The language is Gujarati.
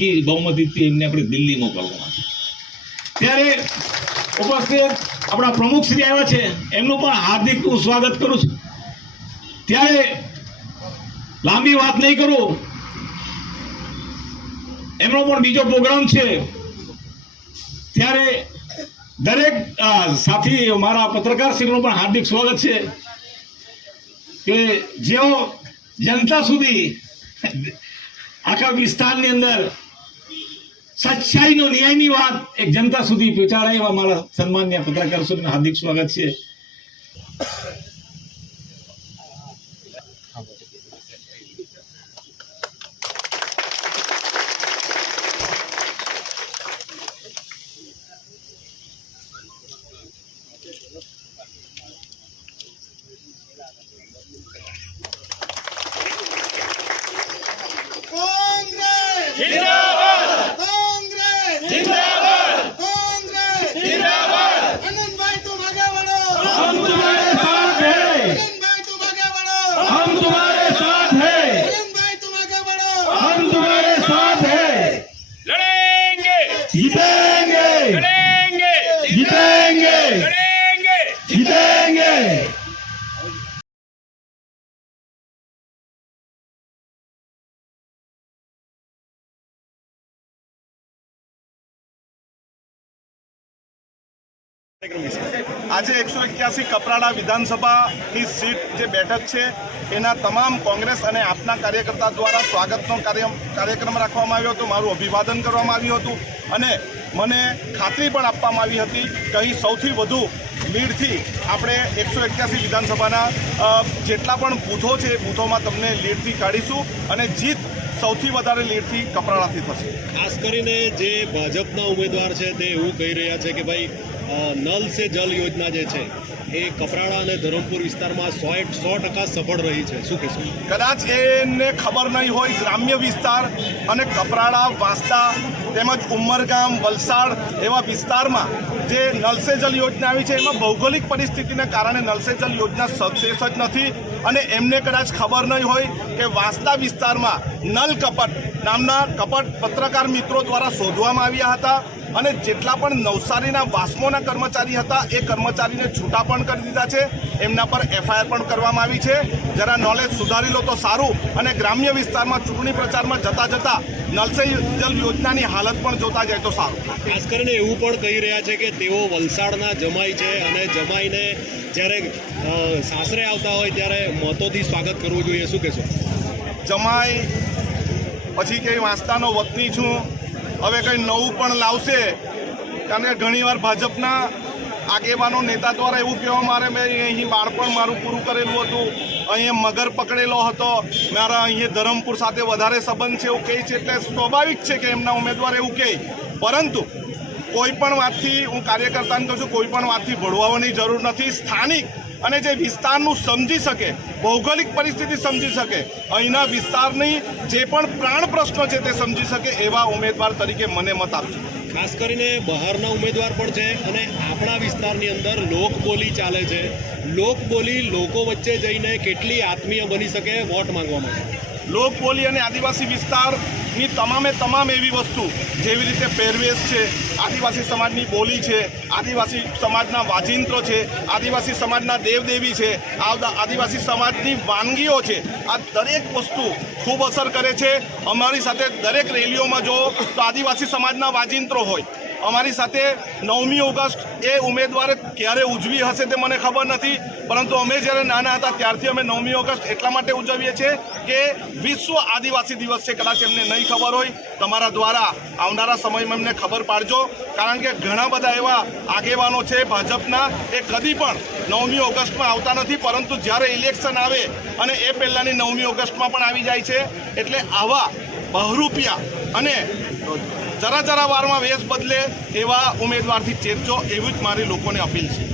ખાનગી બહુમતીથી એમને આપણે દિલ્હી મોકલવાના છે। ત્યારે ઉપસ્થિત આપણા પ્રમુખ શ્રી આવ્યા છે, એમનું પણ હાર્દિક હું સ્વાગત કરું છું। ત્યારે લાંબી વાત નહીં કરું, એમનો પણ બીજો પ્રોગ્રામ છે। ત્યારે દરેક સાથી મારા પત્રકાર શ્રીનું પણ હાર્દિક સ્વાગત છે કે જેઓ જનતા સુધી આખા વિસ્તારની અંદર સચ્ચાઈનો ન્યાયની વાત એક જનતા સુધી પહોંચાડે એવા મારા સન્માનીય પત્રકાર શ્રીનું હાર્દિક સ્વાગત છે। આજે 181 કપરાડા વિધાનસભાની સીટ જે બેઠક છે એના તમામ કોંગ્રેસ અને આપના કાર્યકર્તા દ્વારા સ્વાગતનો કાર્યક્રમ રાખવામાં આવ્યો હતો। મારું અભિવાદન કરવામાં આવ્યું હતું અને મને ખાતરી પણ આપવામાં આવી હતી કે અહીં સૌથી વધુ લીડથી આપણે 181 વિધાનસભાના જેટલા પણ બૂથો છે એ બૂથોમાં તમને લીડથી કાઢીશું અને જીત સૌથી વધારે લીડથી કપરાડાથી થશે। ખાસ કરીને જે ભાજપના ઉમેદવાર છે તે એવું કહી રહ્યા છે કે ભાઈ નલ સે જલ યોજના જે છે એ કપરાડા અને ધરમપુર વિસ્તારમાં 100% સફળ રહી છે, શું કહેશો? કદાચ એને ખબર નહીં હોય, ગ્રામ્ય વિસ્તાર અને કપરાડા, વાંસદા તેમજ ઉમરગામ, વલસાડ એવા વિસ્તારમાં જે નલ સે જલ યોજના આવી છે એમાં ભૌગોલિક પરિસ્થિતિને કારણે નલ સે જલ યોજના સક્સેસ જ નથી અને એમને કદાચ ખબર નહીં હોય કે વાંસદા વિસ્તારમાં નલ કપટ નામના કપટ પત્રકાર મિત્રો દ્વારા શોધવામાં આવ્યા હતા અને જેટલા પણ નવસારીના વાસ્મોના કર્મચારી હતા એ કર્મચારીને છૂટા પણ કરી દીધા છે, એમના પર એફઆઈઆર પણ કરવામાં આવી છે। જરા નોલેજ સુધારી લો તો સારું અને ગ્રામ્ય વિસ્તારમાં ચૂંટણી પ્રચારમાં જતા નલ સે જલ યોજનાની હાલત પણ જોતા જાય તો સારું। ખાસ કરીને એવું પણ કહી રહ્યા છે કે તેઓ વલસાડના જમાઈ છે અને જમાઈને જ્યારે સાસરે આવતા હોય ત્યારે મતોથી સ્વાગત કરવું જોઈએ, શું કહેશો? જમાઈ પછી કંઈ વાંસદાનો વતની છું, હવે કંઈ નવું પણ લાવશે, કારણ કે ઘણીવાર ભાજપના આગેવાનો નેતા દ્વારા એવું કહેવામાં આવે મેં અહીં બાળપણ મારું પૂરું કરેલું હતું, અહીંયા મગર પકડેલો હતો, મારા અહીંયા ધરમપુર સાથે વધારે સંબંધ છે એવું કહે છે, એટલે સ્વાભાવિક છે કે એમના ઉમેદવાર એવું કહે। પરંતુ કોઈ પણ વાતથી હું કાર્યકર્તાને કહું છું, કોઈ પણ વાતથી ભળવાની જરૂર નથી। સ્થાનિક અને જે વિસ્તારનું સમજી શકે, ભૌગોલિક પરિસ્થિતિ સમજી શકે, અહીંના વિસ્તારની જે પણ પ્રાણ પ્રશ્નો છે તે સમજી શકે એવા ઉમેદવાર તરીકે મને મત આપજો। ખાસ કરીને બહારના ઉમેદવાર પણ છે અને આપણા વિસ્તારની અંદર લોકબોલી ચાલે છે। લોકબોલી લોકો વચ્ચે જઈને કેટલી આત્મીય બની શકે વોટ માંગવા માટે? લોકબોલી અને આદિવાસી વિસ્તારની તમામે તમામ એવી વસ્તુ જેવી રીતે પહેરવેશ છે, આદિવાસી સમાજની બોલી છે, આદિવાસી સમાજના વાજિંત્રો છે, આદિવાસી સમાજના દેવદેવી છે, આદિવાસી સમાજની વાનગીઓ છે, આ દરેક વસ્તુ ખૂબ અસર કરે છે। અમારી સાથે દરેક રેલીઓમાં જો તો આદિવાસી સમાજના વાજિંત્રો હોય। અમારી સાથે 9મી ઓગસ્ટ એ ઉમેદવારે ક્યારે ઉજવી હશે તે મને ખબર નથી, પરંતુ અમે જ્યારે નાના હતા ત્યારથી અમે 9મી ઓગસ્ટ એટલા માટે ઉજવીએ છીએ કે વિશ્વ આદિવાસી દિવસ છે। કદાચ એમને નહીં ખબર હોય, તમારા દ્વારા આવનારા સમયમાં એમને ખબર પાડજો, કારણ કે ઘણા બધા એવા આગેવાનો છે ભાજપના એ કદી પણ 9મી ઓગસ્ટમાં આવતા નથી, પરંતુ જ્યારે ઇલેક્શન આવે અને એ પહેલાંની 9મી ઓગસ્ટમાં પણ આવી જાય છે। એટલે આવા બહરૂપિયા અને જરા વારમાં વેશ બદલે એવા ઉમેદવારથી ચેતજો, એવી જ મારી લોકોને અપીલ છે।